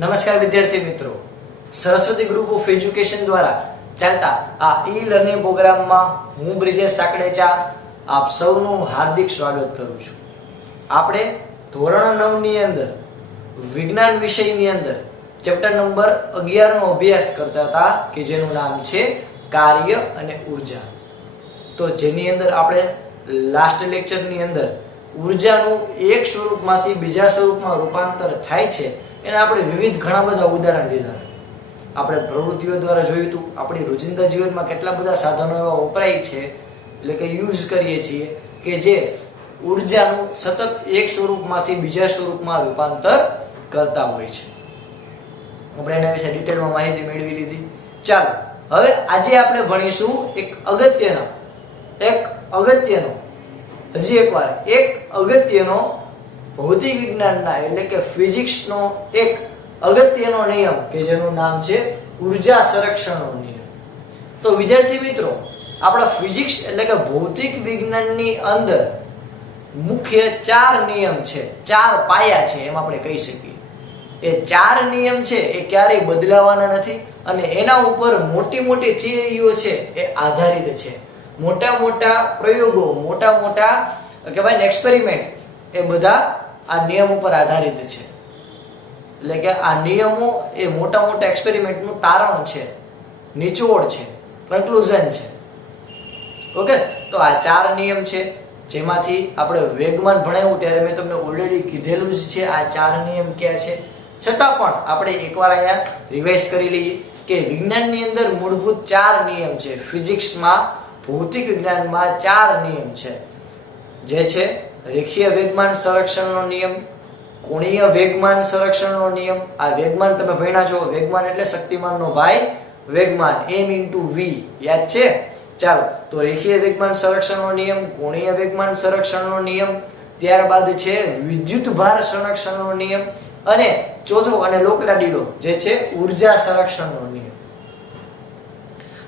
નમસ્કાર વિદ્યાર્થી મિત્રો, સરસ્વતી ગ્રુપ ઓફ એજ્યુકેશન દ્વારા ચાલતા આ ઈ લર્નિંગ પ્રોગ્રામમાં હું બ્રિજેશ સાકડેચા આપ સૌનું હાર્દિક સ્વાગત કરું છું. આપણે ધોરણ 9 ની અંદર વિજ્ઞાન વિષયની અંદર ચેપ્ટર નંબર 11 નો અભ્યાસ કરતા હતા કે જેનું નામ છે કાર્ય અને ઉર્જા. તો જેની અંદર આપણે લાસ્ટ લેક્ચરની અંદર ઉર્જાનું એક સ્વરૂપમાંથી બીજા સ્વરૂપમાં રૂપાંતર થાય છે એના આપણે વિવિધ ઘણા બધા ઉદાહરણ લીધા. આપણે પ્રવૃત્તિઓ દ્વારા જોયું હતું, આપણી રોજિંદા જીવનમાં કેટલા બધા સાધનો એવા વપરાય છે એટલે કે યુઝ કરીએ છીએ કે જે ઉર્જાનું સતત એક સ્વરૂપમાંથી બીજા સ્વરૂપમાં રૂપાંતર કરતા હોય છે. આપણે એના વિશે ડિટેલમાં માહિતી મેળવી લીધી. ચાલો હવે આજે આપણે ભણીશું એક અગત્યનો હજી એકવાર એક અગત્યનો ભૌતિક વિજ્ઞાનના એટલે કે ફિઝિક્સનો એક અગત્યનો નિયમ કે જેનું નામ છે ઉર્જા સંરક્ષણનો નિયમ. તો વિદ્યાર્થી મિત્રો, આપણા ફિઝિક્સ એટલે કે ભૌતિક વિજ્ઞાનની અંદર મુખ્ય 4 નિયમ છે, 4 પાયા છે એમ આપણે કહી શકીએ. એ 4 નિયમ છે એ ક્યારેય બદલાવાના નથી અને એના ઉપર મોટી મોટી થિયરીઓ છે એ આધારિત છે. મોટા મોટા પ્રયોગો, મોટા મોટા કહેવાય ને એક્સપેરિમેન્ટ, એ બધા આ નિયમ ઉપર આધારિત છે. એટલે કે આ નિયમો એ મોટા મોટા એક્સપેરિમેન્ટનું તારણ છે, નિચોડ છે, કન્ક્લુઝન છે. ઓકે, તો આ 4 નિયમ છે જેમાંથી આપણે વેગમાન ભણાવ્યું ત્યારે મેં તમને ઓલરેડી કીધેલું જ છે આ 4 નિયમ ક્યાં છે. છતાં પણ આપણે એકવાર અહીંયા રિવાઇઝ કરી લઈએ કે વિજ્ઞાનની અંદર મૂળભૂત 4 નિયમ છે. ફિઝિક્સમાં, ભૌતિક વિજ્ઞાનમાં 4 નિયમ છે, જે છે રેખીય વેગમાન સંરક્ષણનો નિયમ, કોણીય વેગમાન સંરક્ષણનો નિયમ. આ વેગમાન તમે ભણ્યા છો, વેગમાન એટલે શક્તિમાનનો ભાઈ વેગમાન, m/v, યાદ છે? ચાલો, તો રેખીય વેગમાન સંરક્ષણનો નિયમ, કોણીય વેગમાન સંરક્ષણનો નિયમ, ત્યારબાદ છે વિદ્યુત ભાર સંરક્ષણનો નિયમ અને ચોથો અને લોકલાડીલો જે છે ઉર્જા સંરક્ષણનો નિયમ.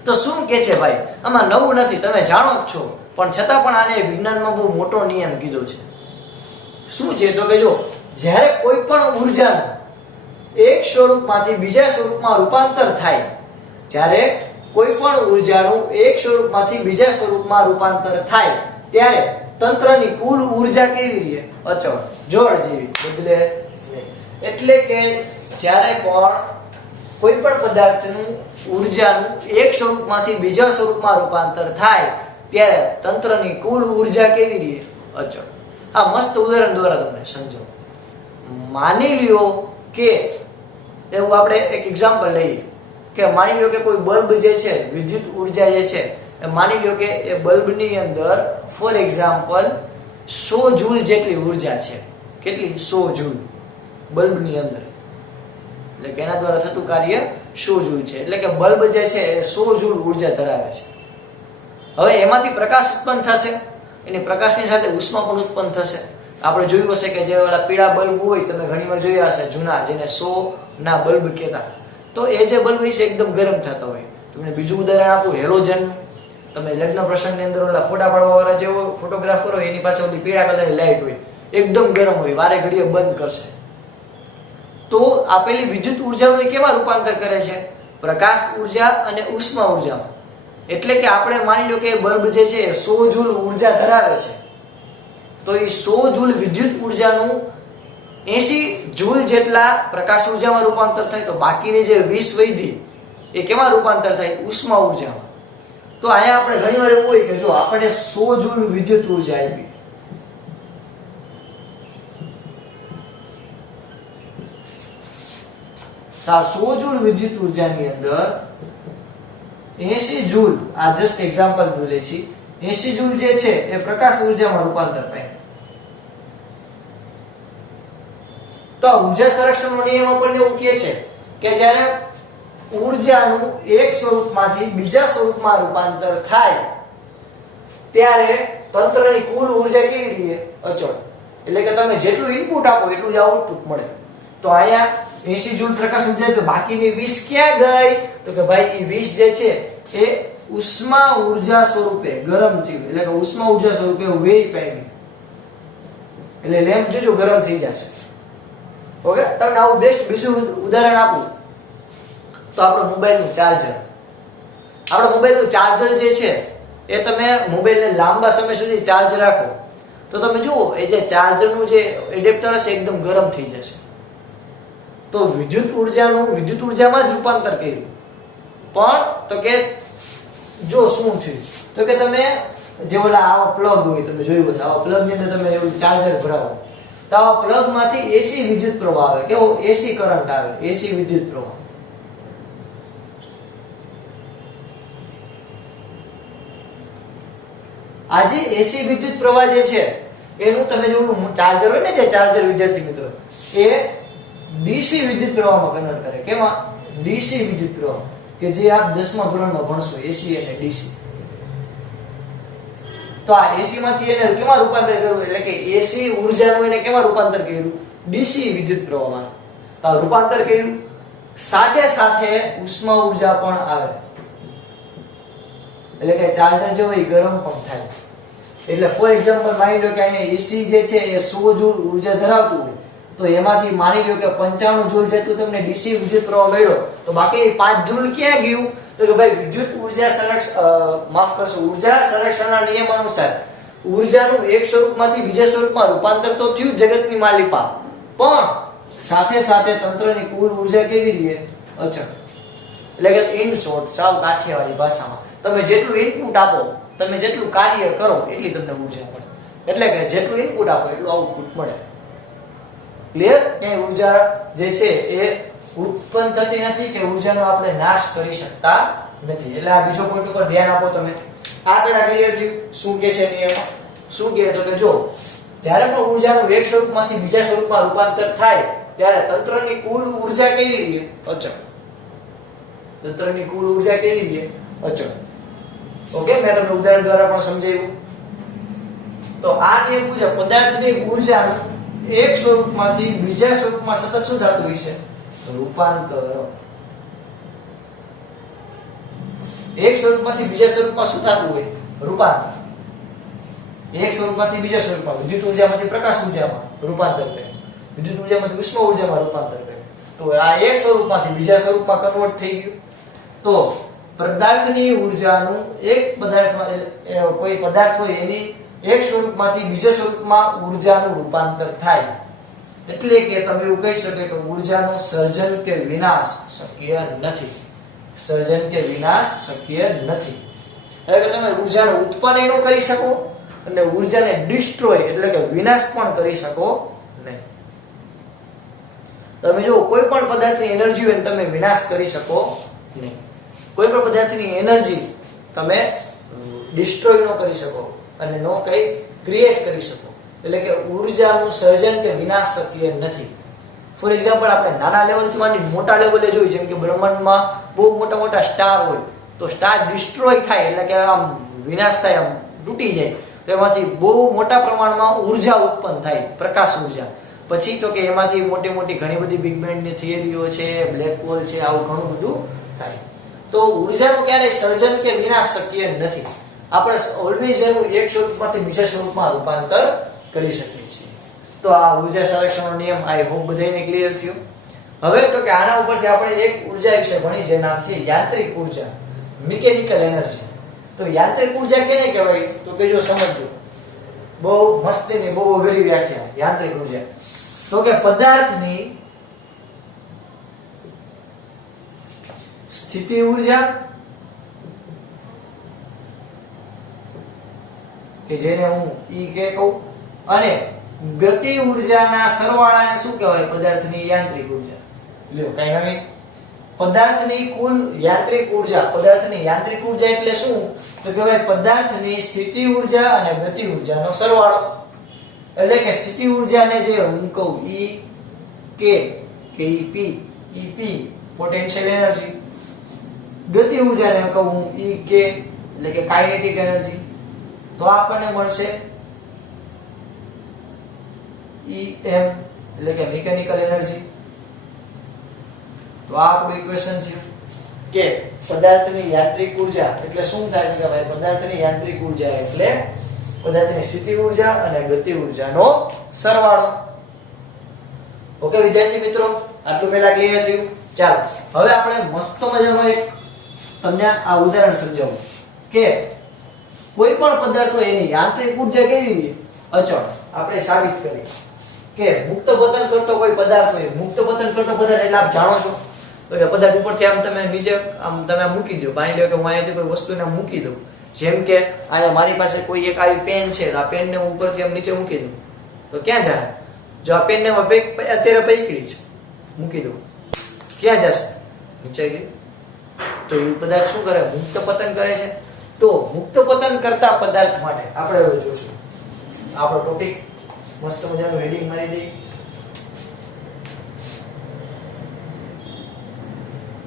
તો શું કે છે ભાઈ, આમાં નવું નથી, તમે જાણો જ છો, પણ છતાં પણ આને વિજ્ઞાનમાં બહુ મોટો નિયમ કીધો છે. શું છે તો કે જો જ્યારે કોઈ પણ ઉર્જાનું એક સ્વરૂપમાંથી બીજા સ્વરૂપમાં રૂપાંતર થાય, જ્યારે કોઈ પણ ઉર્જાનું એક સ્વરૂપમાંથી બીજા સ્વરૂપમાં રૂપાંતર થાય ત્યારે તંત્રની કુલ ઉર્જા કેવી રહે? અચળ, જળ જેવી, બદલે નહીં. એટલે કે જ્યારે પણ કોઈ પણ પદાર્થનું ઉર્જાનું એક સ્વરૂપમાંથી બીજા સ્વરૂપમાં રૂપાંતર થાય ત્યારે તંત્રની કુલ ઉર્જા કેવી રહે? અચળ. આ મસ્ત ઉદાહરણ દ્વારા તમને સમજો. માની લ્યો કે એવું આપણે એક એક્ઝામ્પલ લઈએ કે માની લ્યો કે કોઈ બલ્બ જે છે, વિદ્યુત ઉર્જા જે છે, એ માની લ્યો કે એ બલ્બની અંદર ફોર એક્ઝામ્પલ 100 જૂલ જેટલી ઉર્જા છે. કેટલી? 100 જૂલ બલ્બની અંદર. એટલે કે એના દ્વારા થતું કાર્ય 100 જૂલ છે. એટલે કે બલ્બ જે છે એ 100 જૂલ ઉર્જા ધરાવે છે. હવે એમાંથી પ્રકાશ ઉત્પન્ન થશે, એની પ્રકાશની સાથે ઉષ્મા પણ ઉત્પન્ન થશે. આપણે જોયું હશે કે જે ઓલા પીળા બલ્બ હોય, તમે ઘણીવાર જોયા હશે જૂના, જેને 100 ના બલ્બ કહેતા. તો એ જે બલ્બ છે એકદમ ગરમ થતા હોય. તમને બીજું ઉદાહરણ આપું, હેલોજન. તમે લગ્ન પ્રસંગની અંદર ઓલા ફોટા પાડવા વાળા જેવો ફોટોગ્રાફર હોય, એની પાસે ઓલી પીળા કલરની લાઈટ હોય, એકદમ ગરમ હોય, વારે ઘડીએ બંધ કરશે. તો આપેલી વિદ્યુત ઉર્જાનું કેવા રૂપાંતર કરે છે? પ્રકાશ ઉર્જા અને ઉષ્મા ઉર્જામાં. એટલે કે આપણે માની લો કે બલ્બ જે છે 100 જૂલ ઉર્જા ધરાવે છે, તો એ 100 જૂલ વિદ્યુત ઉર્જાનું 80 જૂલ જેટલા પ્રકાશ ઉર્જામાં રૂપાંતર થાય, તો બાકીની જે 20 વૈધી એ કેમાં રૂપાંતર થાય? ઉષ્મા ઉર્જામાં. તો અહીંયા આપણે ઘણીવાર એવું હોય કે જો આપણે 100 જૂલ વિદ્યુત ઉર્જા આપી, તો આ 100 જૂલ વિદ્યુત ઉર્જાની અંદર 80 જૂલ, આ જસ્ટ એક્ઝામ્પલ બોલે છે, 80 જૂલ જે છે એ પ્રકાશ ઉર્જામાં રૂપાંતર થાય. તો ઉર્જા સંરક્ષણનો નિયમ આપણને એવું કહે છે કે જ્યારે ઉર્જાનું એક સ્વરૂપમાંથી બીજા સ્વરૂપમાં રૂપાંતર થાય ત્યારે તંત્રની કુલ ઉર્જા કેવી રહે? અચળ. એટલે કે તમે જેટલું ઇનપુટ આપો એટલું જ આઉટપુટ મળે. તો અહીંયા 80 જૂલ પ્રકાશ ઉર્જા, તો બાકીની 20 ક્યાં ગઈ? તો કે ભાઈ એ 20 જે છે એ ઉષ્મા ઉર્જા સ્વરૂપે ગરમ થયું, એટલે કે ઉષ્મા ઉર્જા સ્વરૂપે વેઈ પામી. એટલે લેમ્પ જોજો ગરમ થઈ જશે. ઓકે, તમને આવું બેસ્ટ બીજું ઉદાહરણ આપું તો આપણો મોબાઈલનું ચાર્જર. આપણો મોબાઈલનું ચાર્જર જે છે એ તમે મોબાઈલને લાંબા સમય સુધી ચાર્જ રાખો તો તમે જુઓ એ જે ચાર્જરનું જે એડેપ્ટર હશે એકદમ ગરમ થઈ જશે. તો વિદ્યુત ઉર્જામાં જ રૂપાંતર કર્યું. પણ તો કે જો શું થયું તો કે તમે જે ઓલા આવા પ્લગ હોય, તમે જોયું હશે આવા પ્લગ ની અંદર તમે એવું ચાર્જર ભરાવો તો આવા પ્લગ માંથી એસી વિદ્યુત પ્રવાહ આવે. કેવો? એસી કરંટ આવે, એસી વિદ્યુત પ્રવાહ. આ જે એસી વિદ્યુત પ્રવાહ જે છે એનું તમે જો ચાર્જર હોય ને, જે ચાર્જર વિદ્યાર્થી મિત્રો, એ ડીસી વિદ્યુત પ્રવાહમાં કન્વર્ટ કરે. કેમાં? ડીસી વિદ્યુત પ્રવાહ, કે જે આપ 10મા ધોરણમાં ભણશો, એસી અને ડીસી. તો આ એસી માંથી એને કેમાં રૂપાંતર કર્યું? એટલે કે એસી ઉર્જાનું એને કેમાં રૂપાંતર કર્યું? ડીસી વિદ્યુત પ્રવાહમાં. તો રૂપાંતર કર્યું. સાથે સાથે ઉષ્મા ઉર્જા પણ આવે, એટલે કે ચાર્જર જે હોય ગરમ પણ થાય. એટલે ફોર એક્ઝામ્પલ માની લો કે અહીંયા એસી જે છે એ 100 જૂલ ઉર્જા ધરાવતું હોય તો એમાંથી માની લો કે 95 જૂલ જેટલું તમને ડીસી વિદ્યુત પ્રવાહ મળ્યો, તો બાકી 5 જૂલ ક્યાં ગયું? તો કે ભાઈ વિદ્યુત ઉર્જા ઉર્જા સંરક્ષણના નિયમ અનુસાર ઉર્જાનું એક સ્વરૂપમાંથી બીજા સ્વરૂપમાં રૂપાંતર તો થયું જગતની માલિપા, પણ સાથે સાથે તંત્રની કુલ ઉર્જા કેવી રહે? અચળ. એટલે કે ઇન શોર્ટ, સાવ કાઠિયાવાડી ભાષામાં, તમે જેટલું ઇનપુટ આપો, તમે જેટલું કાર્ય કરો એટલી તમને ઉર્જા મળે. એટલે કે જેટલું ઇનપુટ આપો એટલું આઉટપુટ મળે. ક્લિયર? ક્યાંય ઉર્જા જે છે એ ઉત્પન્ન થતી નથી કે ઉર્જાનો આપણે નાશ કરી શકતા નથી. એટલે આ બીજો પોઈન્ટ ઉપર ધ્યાન આપો તમે. આગળ ક્લિયર થયું? શું કહે છે નિયમ? શું કહે તો કે જો જ્યારે પણ ઉર્જાનું એક સ્વરૂપમાંથી બીજા સ્વરૂપમાં રૂપાંતર થાય ત્યારે તંત્રની કુલ ઉર્જા કેવી રહે? અચળ. તંત્રની કુલ ઉર્જા કેવી રહે? અચળ. ઓકે, મેં તમને ઉદાહરણ દ્વારા પણ સમજાવ્યું. તો આ નિયમ મુજબ પદાર્થની ઉર્જાનું એક સ્વરૂપમાંથી બીજા સ્વરૂપમાં સતત શું થતું હોય છે? રૂપાંતર. એક સ્વરૂપમાંથી બીજા સ્વરૂપમાં શું થતું હોય? રૂપાંતર. એક સ્વરૂપમાંથી બીજા સ્વરૂપમાં, વિદ્યુત ઉર્જામાંથી પ્રકાશ ઉર્જામાં રૂપાંતર કરે, વિદ્યુત ઉર્જામાંથી ઉષ્મા ઉર્જામાં રૂપાંતર કરે. તો આ એક સ્વરૂપમાંથી બીજા સ્વરૂપમાં કન્વર્ટ થઈ ગયું. તો પદાર્થની ઉર્જાનું એક પદાર્થમાં, કોઈ પદાર્થ હોય એની એક સ્વરૂપમાંથી બીજા સ્વરૂપમાં ઉર્જાનું રૂપાંતર થાય. એટલે કે તમે એવું કહી શકો કે ઉર્જાનું સર્જન કે વિનાશ શક્ય નથી. સર્જન કે વિનાશ શક્ય નથી. એટલે કે તમે ઉર્જાનું ઉત્પન્ન ન કરી શકો અને ઉર્જાને ડિસ્ટ્રોય એટલે કે વિનાશ પણ કરી શકો નહીં. તમે જો કોઈ પણ પદાર્થની એનર્જી હોય તમે વિનાશ કરી શકો નહીં. કોઈ પણ પદાર્થની એનર્જી તમે ડિસ્ટ્રોય ન કરી શકો અને નો કઈ ક્રિએટ કરી શકો. એટલે કે ઉર્જાનું સર્જન કે વિનાશ શક્ય નથી. ફોર એક્ઝામ્પલ આપણે નાના લેવલથી માંડી મોટા લેવલે જોઈએ, જેમ કે બ્રહ્માંડમાં બહુ મોટા મોટા સ્ટાર હોય તો સ્ટાર ડિસ્ટ્રોય થાય એટલે કે આમ વિનાશ થાય, આમ તૂટી જાય, તો એમાંથી બહુ મોટા પ્રમાણમાં ઉર્જા ઉત્પન્ન થાય, પ્રકાશ ઉર્જા. પછી તો કે એમાંથી મોટી મોટી ઘણી બધી બિગ બેંગની થિયરીઓ છે, બ્લેક હોલ છે, આવું ઘણું બધું થાય. તો ઉર્જાનું ક્યારેય સર્જન કે વિનાશ શક્ય નથી. આપણે ઓલવેઝ એનું એક સ્વરૂપમાંથી બીજા સ્વરૂપમાં રૂપાંતર કરી શકીએ છીએ. તો આ ઉર્જા સંરક્ષણનો નિયમ આઈ હોપ બધાને ક્લિયર થયો. હવે તો કે આના ઉપરથી આપણે એક ઉર્જા વિશે ભણી, જે નામ છે યાંત્રિક ઉર્જા, મિકેનિકલ એનર્જી. તો યાંત્રિક ઉર્જા કેને કહેવાય? તો કે જો સમજો, બહુ મસ્તીની બહુ અઘરી વ્યાખ્યા યાંત્રિક ઉર્જા. તો કે પદાર્થની સ્થિતિ ઉર્જા, કે જેને હું ઈ કે કહું, અને ગતિ ઉર્જાના સરવાળાને શું કહેવાય? પદાર્થની યાંત્રિક ઉર્જા. લ્યો કઈ નવી પદાર્થની કુલ યાંત્રિક ઉર્જા. પદાર્થની યાંત્રિક ઉર્જા એટલે શું? તો કહેવાય પદાર્થની સ્થિતિ ઉર્જા અને ગતિ ઉર્જાનો સરવાળો. એટલે કે સ્થિતિ ઉર્જાને જે હું કહું ઈ કે ઈ પી, ઈ પી પોટેન્શિયલ એનર્જી. ગતિ ઉર્જાને કહું હું ઈ કે એટલે કે કાઇનેટિક એનર્જી. તો આપણને મળશે EM એટલે કે મિકેનિકલ એનર્જી. તો આ આપણું ઇક્વેશન થયું કે પદાર્થની યાંત્રિક ઉર્જા એટલે શું થાય છે કે ભાઈ પદાર્થની યાંત્રિક ઉર્જા એટલે પદાર્થની સ્થિતિ ઉર્જા અને ગતિ ઉર્જાનો સરવાળો. ઓકે વિદ્યાર્થી મિત્રો, આટલું પહેલા ક્લિયર થયું. ચાલો હવે આપણે મસ્ત મજાનો એક તમને આ ઉદાહરણ સમજાવું કે કોઈ પણ પદાર્થ હોય એની યાંત્રિક ઉર્જા કેવી અચળ. આપણે સાબિત કરી કે મુક્ત પતન કરતો કોઈ પદાર્થ હોય, મુક્ત પતન કરતો પદાર્થ એટલે આપ જાણો છો તો કે પદાર્થ ઉપરથી આમ તમે નીચે આમ તમે મૂકી દો. માની લો કે હું અહીંયાથી કોઈ વસ્તુને મૂકી દઉં, જેમ કે અહીંયા મારી પાસે કોઈ એક આવી પેન છે, આ પેનને હું ઉપરથી આમ નીચે મૂકી દઉં તો ક્યાં જાય? જો આ પેનને અત્યારે પકડી છે, મૂકી દઉં, ક્યાં જશે? નીચે ગઈ. તો એ પદાર્થ શું કરે? મુક્ત પતન કરે છે. તો મુક્ત પતન કરતા પદાર્થ માટે આપણે હવે જોશું આપણો ટોપિક. મસ્ત મજાનું હેડિંગ મારી દઈએ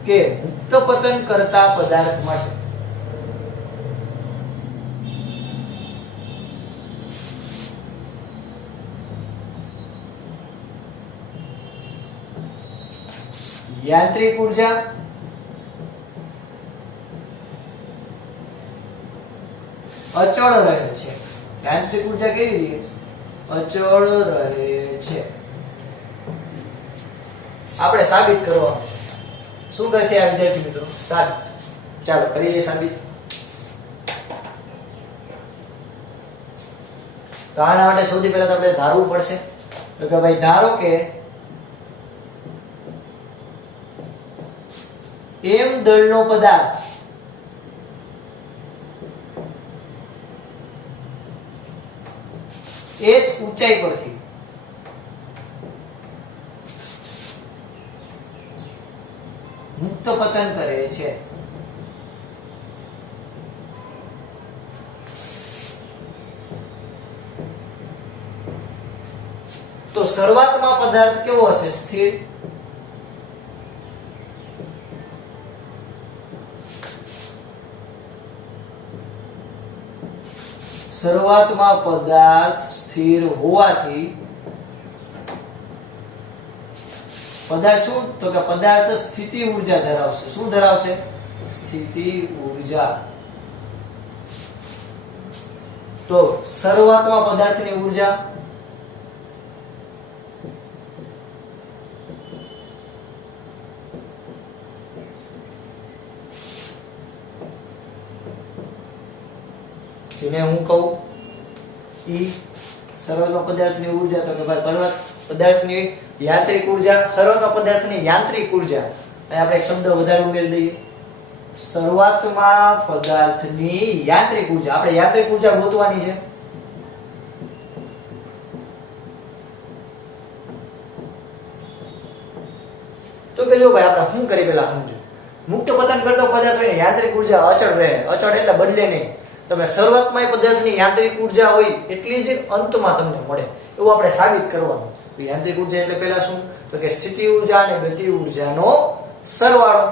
કે મુક્ત પતન કરતા પદાર્થ માટે યાંત્રિક ઉર્જા અચળ રહે છે. યાંત્રિક ઉર્જા કેવી રહે? અચળ રહે છે. આપણે સાબિત કરવાનું શું કરશે આ વિદ્યાર્થી મિત્રો? સાબિત. ચાલો કરીએ સાબિત. તો આના માટે સૌથી પહેલા તો આપણે ધારવું પડશે તો કે ભાઈ ધારો કે m દળનો પદાર્થ h ઊંચાઈ પરથી મુક્ત પતન કરે છે. તો શરૂઆતમાં પદાર્થ કેવો હશે? સ્થિર. શરૂઆતમાં પદાર્થ સ્થિર હોવાથી પદાર્થ શું? તો કે પદાર્થ સ્થિતિ ઊર્જા ધરાવશે. શું ધરાવશે? સ્થિતિ ઊર્જા. તો શરૂઆતમાં પદાર્થની ઊર્જા જેને હું કહું E શરૂઆતમાં પદાર્થની ઊર્જા તો કે ભાઈ પદાર્થની યાંત્રિક ઊર્જા, શરૂઆતમાં પદાર્થની યાંત્રિક ઊર્જા. અહીં આપણે એક શબ્દ વધારે ઉમેરી દઈએ. શરૂઆતમાં પદાર્થની યાંત્રિક ઊર્જા. આપણે યાંત્રિક ઊર્જા ગોતવાની છે. તો કે જો ભાઈ આપણે શું કરી પેલા સમજો. મુક્ત પતન કરતો પદાર્થ હોય યાંત્રિક ઊર્જા અચળ રહે. અચળ એટલે બદલે નહીં. તમે શરૂઆતમાં પદાર્થની યાંત્રિક ઊર્જા હોય એટલી જ અંતમાં તમને મળે એવું આપણે સાબિત કરવાનું. તો યાંત્રિક ઊર્જા એટલે પહેલા શું? તો કે સ્થિતિ ઊર્જા અને ગતિ ઊર્જાનો સરવાળો.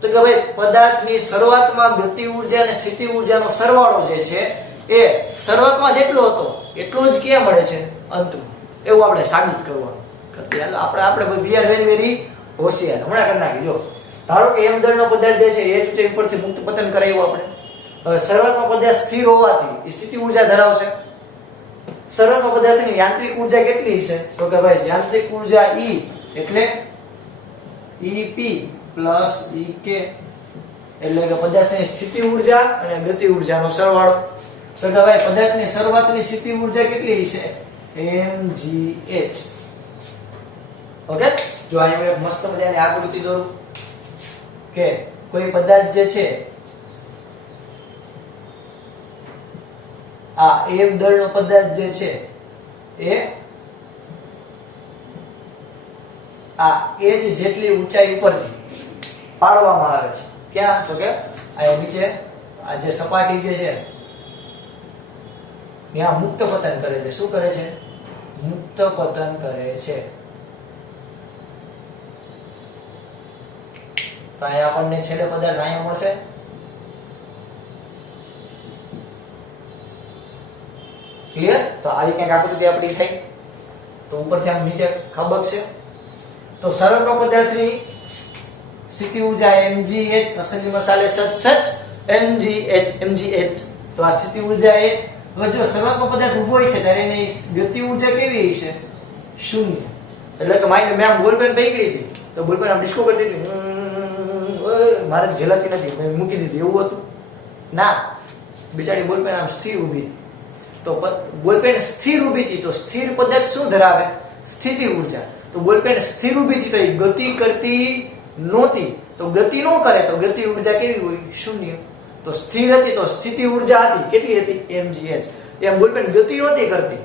તો કે ભાઈ પદાર્થની શરૂઆતમાં ગતિ ઊર્જા અને સ્થિતિ ઊર્જાનો સરવાળો જે છે એ શરૂઆતમાં જેટલો હતો એટલો જ ક્યાં મળે છે? અંતમાં. એવું આપણે સાબિત કરવાનું. આપણે બી આર વેરી હોશિયાર. હમણાં કરી નાખી. જો ધારો કે m દળનો પદાર્થ જે છે એ ઊંચાઈ ઉપરથી મુક્ત પતન કરે એવું આપણે. હવે શરૂઆતમાં પદાર્થ સ્થિર હોવાથી સ્થિતિ ઊર્જા ધરાવશે. શરૂઆતમાં પદાર્થની યાંત્રિક ઊર્જા કેટલી છે? તો કે ભાઈ યાંત્રિક ઊર્જા E એટલે EP + EK એટલે કે પદાર્થની સ્થિતિ ઊર્જા અને ગતિ ઊર્જાનો સરવાળો. તો કે ભાઈ પદાર્થની શરૂઆતની સ્થિતિ ઊર્જા કેટલી છે? mgh. ઓકે. જો અહીંયા એક મસ્ત મજાની આકૃતિ દોરું કે કોઈ પદાર્થ જે છે આ m દળનો પદાર્થ જે છે એ આ h જેટલી ઊંચાઈ ઉપરથી પાડવામાં આવે છે. ક્યાં? તો કે આ નીચે આ જે સપાટી જે છે ત્યાં મુક્ત પતન કરે છે. શું કરે છે? મુક્ત પતન કરે છે. તો અહીંયા આપણને છેલ્લે પદાર્થ અહીંયા મળશે. ક્લિયર? તો આવી કંઈક આકૃતિ આપણી થઈ તો ઉપરથી આમ નીચે ખબકશે. તો સરળનો પદાર્થની સ્થિતિ ઊર્જા mgh અસલી મસાલે સચ mgh. તો આ સ્થિતિ ઊર્જા h. હવે જો શરૂઆતમાં પદાર્થ ઊભો હોય છે ત્યારે એની ગતિ ઊર્જા કેવી હશે? 0. એટલે કે માઈને મેં આમ બોલપેન પકડી હતી તો બોલપેન આમ ડિસ્કો કરતી હતી, મારે ઝેલાતી નથી, મેં મૂકી દીધી, એવું હતું? ના, બિચારી બોલપેન આમ સ્થિર ઊભી હતી. તો બોલપેન સ્થિર ઊભી હતી તો સ્થિર પદાર્થ શું ધરાવે? સ્થિતિ ઊર્જા. તો બોલપેન સ્થિર ઊભી હતી તો એ ગતિ કરતી નહોતી, તો ગતિ ન કરે તો ગતિ ઊર્જા કેવી હોય? શૂન્ય. તો સ્થિર હતી તો સ્થિતિ ઊર્જા હતી, કેટલી હતી? mgh. એમ બોલપેન ગતિ નહોતી કરતી,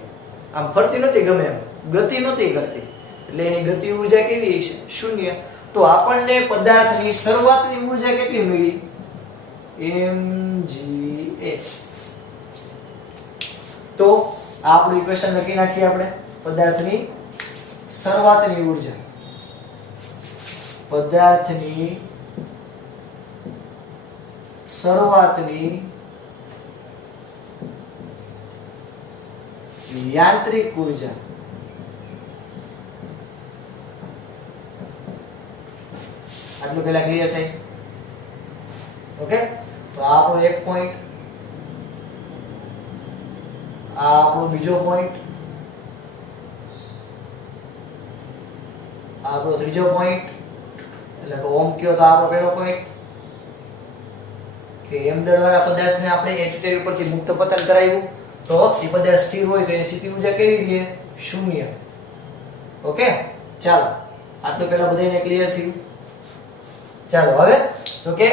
આમ ફરતી નહોતી, ગમે એમ ગતિ નહોતી કરતી, એટલે એની ગતિ ઊર્જા કેવી છે? શૂન્ય. તો આપણને પદાર્થની શરૂઆતની ઊર્જા કેટલી મળી? mgh. તો આપણું ઇક્વેશન લખી નાખીએ આપણે. પદાર્થની શરૂઆતની ઊર્જા, પદાર્થની શરૂઆતની યાંત્રિક ઊર્જા, આટલું પેલા ક્લિયર થાય? ઓકે, તો આ આપણો એક પોઈન્ટ, આ આપણો બીજો પોઈન્ટ, આ આપણો ત્રીજો પોઈન્ટ, એટલે કે ઓમ કયો તો આપણો પહેલો પોઈન્ટ કે એમ દળવાળા પદાર્થને આપણે h ઉપરથી મુક્ત પતન કરાવ્યું તો એ પદાર્થ સ્થિર હોય તો એની સ્થિતિ ઊર્જા કેવી રહે? શૂન્ય. ઓકે, ચાલો આટલું પહેલા બધાને ક્લિયર થયું. ચાલો હવે તો કે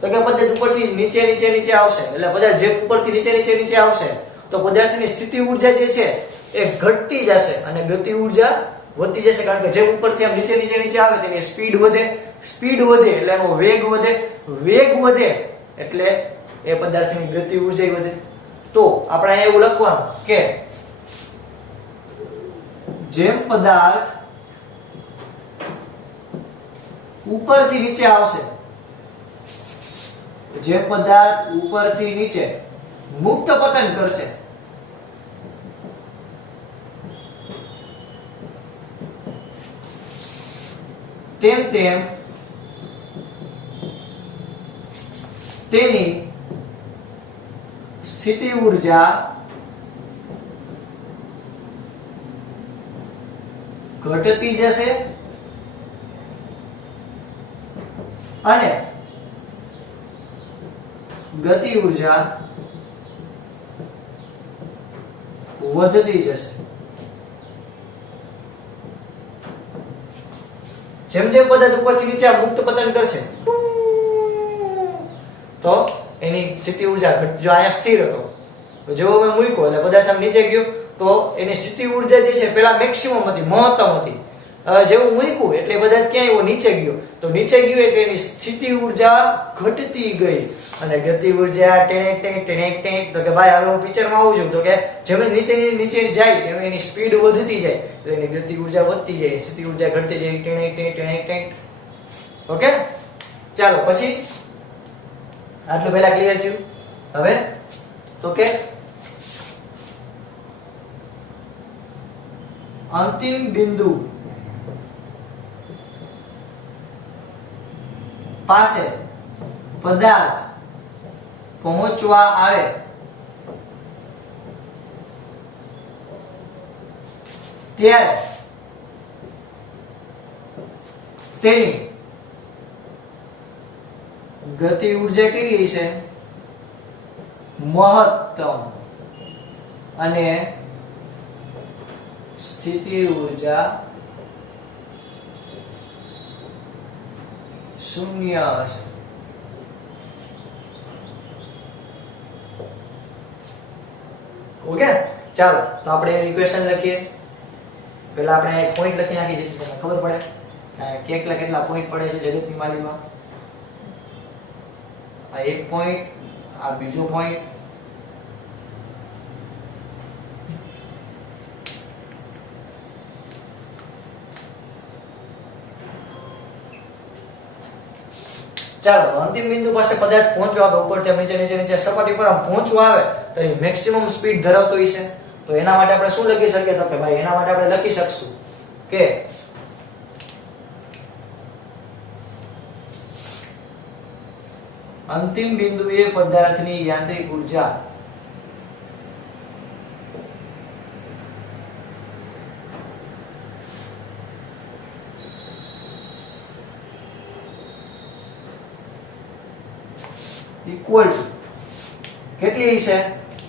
પદાર્થ ઉપરથી નીચે નીચે નીચે આવશે, એટલે પદાર્થ જે ઉપરથી નીચે નીચે નીચે આવશે તો પદાર્થની સ્થિતિ ઊર્જા જે છે એ ઘટતી જશે અને ગતિ ઊર્જા વધતી જશે, કારણ કે જે ઉપરથી આમ નીચે નીચે નીચે આવે તેની સ્પીડ વધે, સ્પીડ વધે એટલે એનો વેગ વધે, વેગ વધે એટલે એ પદાર્થની ગતિ ઊર્જા વધે. તો આપણે અહીંયા એવું લખવાનું કે જેમ પદાર્થ ઉપરથી નીચે આવશે, જે પદાર્થ ઉપરથી નીચે મુક્ત પતન કરશે તેમ તેમ તેની સ્થિતિ ઊર્જા ઘટતી જશે અને ગતિ ઊર્જા વધતી જશે. જેમ જેમ પદાર્થ ઉપરથી નીચે મુક્ત પતન કરશે તો એની સ્થિતિ ઊર્જા જો અહીંયા સ્થિર હતો તો જેવો મેં મૂક્યો એટલે પદાર્થ આમ નીચે ગયો તો એની સ્થિતિ ઊર્જા જે છે પેલા મેક્સિમમ હતી, મહત્તમ હતી. જેવું મૂક્યું એટલે પદાર્થ ક્યાં આવ્યો? નીચે ગયો. તો નીચે ગયો એટલે એની સ્થિતિ ઊર્જા ઘટતી ગઈ અને ગતિ ઊર્જા ટેક તો કે ભાઈ હવે હું પિક્ચરમાં આવું છું તો કે જેમ નીચે નીચે જાય એમ એની સ્પીડ વધતી જાય એટલે એની ગતિ ઊર્જા વધતી જાય, સ્થિતિ ઊર્જા ઘટતી જાય ટેક. ઓકે, ચાલો પછી આટલું પહેલા ક્લિયર થયું. હવે તો કે અંતિમ બિંદુ પાસે પદાર્થ પહોંચવા આવે ત્યારે તેની ગતિ ઊર્જા કેવી છે? મહત્તમ. અને સ્થિતિ ઊર્જા શૂન્ય હશે. ઓકે, ચાલો તો આપણે ઇક્વેશન લખીએ. પહેલા આપણે એક પોઈન્ટ લખી નાખી જેથી તમને ખબર પડે કે કેટલા પોઈન્ટ પડે છે જગતની માલિકમાં. આ એક પોઈન્ટ, આ બીજો પોઈન્ટ, ચાલો અંતિમ બિંદુ પાસે પદાર્થ પહોંચવા આવે ઉપરથી નીચે નીચે નીચે સપાટી પર પહોંચવા આવે તો એ મેક્સિમમ સ્પીડ ધરાવતો હશે. તો એના માટે આપણે શું લખી શકીએ? તો કે ભાઈ એના માટે આપણે લખી શકશું કે અંતિમ બિંદુએ પદાર્થની યાંત્રિક ઊર્જા ઇક્વલ ટુ કેટલી છે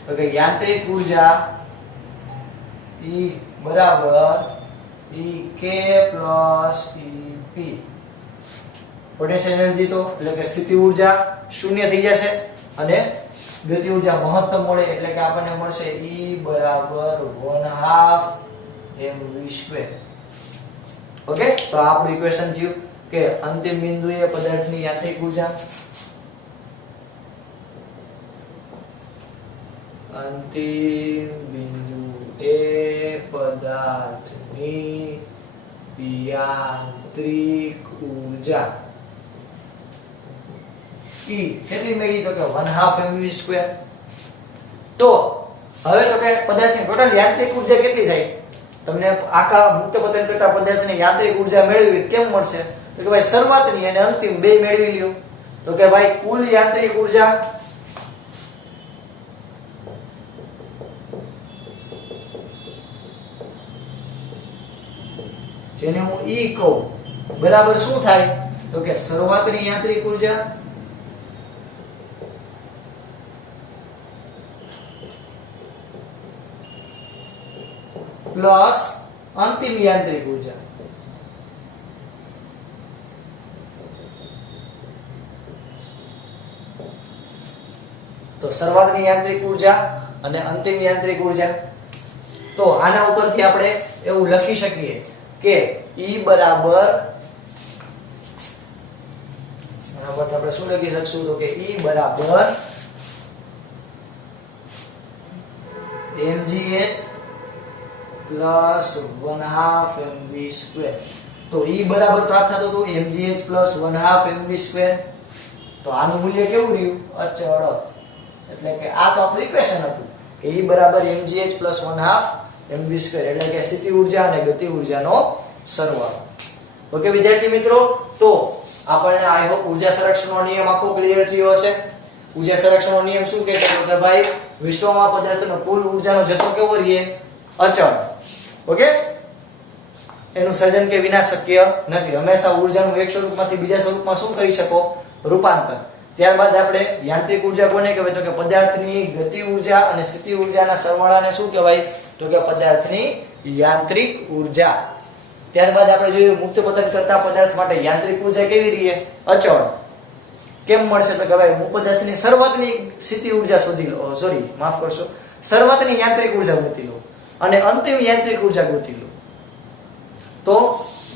તો કે યાંત્રિક ઉર્જા E બરાબર EK plus EP. Potential energy તો એટલે કે સ્થિતિ ઉર્જા શૂન્ય થઈ જશે અને ગતિ ઉર્જા મહત્તમ મળે એટલે કે આપણને મળશે E બરાબર 1/2 mv². ઓકે, તો આ આપણું ઇક્વેશન થયું કે અંતિમ બિંદુએ પદાર્થની યાંત્રિક ઉર્જા અંતિમ બિંદુએ પદાર્થની યાંત્રિક ઉર્જા E કેટલી મળી તો કે 1/2 mv². તો હવે તો કે પદાર્થની ટોટલ યાંત્રિક ઉર્જા કેટલી થાય તમને આખા મુક્ત પતન કરતા પદાર્થની યાંત્રિક ઉર્જા મેળવવી કેમ મળશે તો કે ભાઈ શરૂઆતની અને અંતિમ બે મેળવી લ્યો. તો કે ભાઈ કુલ યાંત્રિક ઉર્જા જેને હું E કહું બરાબર શું થાય તો કે શરૂઆતની યાંત્રિક ઉર્જા પ્લસ અંતિમ યાંત્રિક ઉર્જા. તો શરૂઆતની યાંત્રિક ઉર્જા અને અંતિમ યાંત્રિક ઉર્જા. તો આના ઉપરથી આપણે એવું લખી શકીએ કે E બરાબર આના પરથી આપણે શું લખી શકશું તો કે E બરાબર mgh પ્લસ 1/2 mv². તો E બરાબર તો આ થતું હતું mgh પ્લસ 1/2 mv². તો આનું મૂલ્ય કેવું રહ્યું અચળ. એટલે કે આ તો આપણું ઇક્વેશન હતું કે E બરાબર mgh પ્લસ 1/2 mv² એટલે કે સ્થિતિ ઉર્જા અને ગતિ ઉર્જાનો સરવાળો. ઓકે વિદ્યાર્થી મિત્રો, તો આપણને આઈ હોપ ઉર્જા સંરક્ષણનો નિયમ આખો ક્લિયર થયો હશે. ઉર્જા સંરક્ષણનો નિયમ શું કહે છે કે ભાઈ વિશ્વમાં પદાર્થનો કુલ ઉર્જાનો જથ્થો કેવો રહે અચળ. ઓકે, એનું સર્જન કે વિનાશ શક્ય નથી. હંમેશા ઉર્જાનું એક સ્વરૂપમાંથી બીજા સ્વરૂપમાં શું કરી શકો રૂપાંતર. ત્યારબાદ આપણે યાંત્રિક ઉર્જા કોને કહેવાય તો કે પદાર્થની ગતિ ઉર્જા અને સ્થિતિ ઉર્જાના સરવાળાને શું કહેવાય તો કે પદાર્થની યાંત્રિક ઉર્જા. ત્યારબાદ આપણે જોયું મુક્ત પતન કરતા પદાર્થ માટે યાંત્રિક ઉર્જા કેવી રહે અચળ. કેમ મળશે તો કે ભાઈ પદાર્થની શરૂઆતની સ્થિતિ ઉર્જા શોધી લો, સોરી માફ કરશો, શરૂઆતની યાંત્રિક ઉર્જા ગોતી લો અને અંતિમ યાંત્રિક ઉર્જા ગોતી લો. તો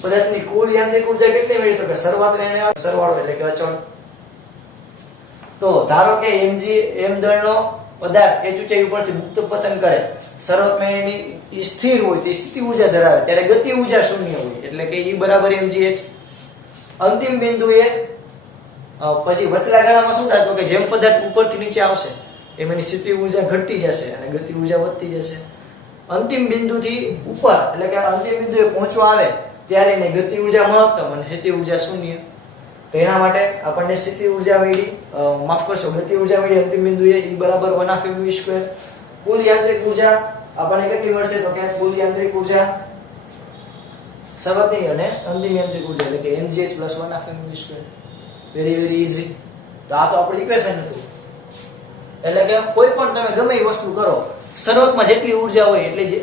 પદાર્થની કુલ યાંત્રિક ઉર્જા કેટલી મળી તો કે શરૂઆતની અને સરવાળો એટલે કે અચળ. તો ધારો કે m દળનો પદાર્થ h ઊંચાઈ ઉપરથી મુક્ત પતન કરે, શરૂઆતમાં એની સ્થિર હોય તે સ્થિતિ ઉર્જા ધરાવે ત્યારે ગતિ ઉર્જા શૂન્ય હોય એટલે કે E બરાબર mgh. અંતિમ બિંદુએ પછી વચલા ગાળામાં શું થાય તો કે જેમ પદાર્થ ઉપરથી નીચે આવશે એમ એની સ્થિતિ ઉર્જા ઘટતી જશે અને ગતિ ઉર્જા વધતી જશે. અંતિમ બિંદુથી ઉપર એટલે કે અંતિમ બિંદુએ પહોંચવા આવે ત્યારે એની ગતિ ઉર્જા મહત્તમ અને સ્થિતિ ઉર્જા શૂન્ય. તો એના માટે આપણને સ્થિતિ ઉર્જા મળી, માફ કરશો ગતિ ઉર્જા મળી અંતિમ બિંદુએ E બરાબર 1/2 mv². કુલ યાંત્રિક ઉર્જા આપણને કેટલી મળશે તો કે કુલ યાંત્રિક ઉર્જા શરૂઆતની અને અંતિમ યાંત્રિક ઉર્જા એટલે કે mgh plus 1/2 mv². Very very easy. તો આ તો આપણું ઇક્વેશન હતું. એટલે કે કોઈ પણ તમે ગમે એ વસ્તુ કરો શરૂઆતમાં જેટલી ઉર્જા હોય એટલે જે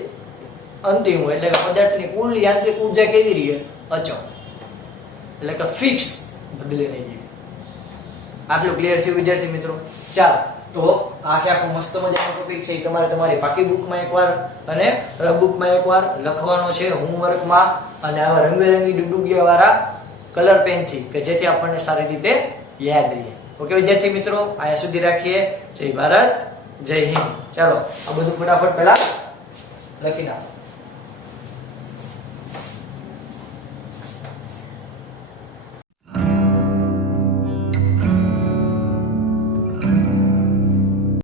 અંતિમ હોય એટલે કે પદાર્થની કુલ યાંત્રિક ઉર્જા કેવી રહે અચળ એટલે કે ફિક્સ બદલે નહીં. આટલું ક્લિયર થયું વિદ્યાર્થી મિત્રો. ચાલો તો આખો મસ્ત મજાનો ટોપિક છે તમારે તમારી પાકી બુકમાં એકવાર અને રફ બુકમાં એકવાર લખવાનો છે હોમવર્કમાં અને આવા રંગબેરંગી ડુગડુગિયા વાળા કલર પેનથી કે જેથી આપણને સારી રીતે યાદ રહે. ઓકે વિદ્યાર્થી મિત્રો, અહીંયા સુધી રાખીએ. જય ભારત, જય હિન્દ. ચાલો આ બધું ફટાફટ પહેલા લખી નાખો.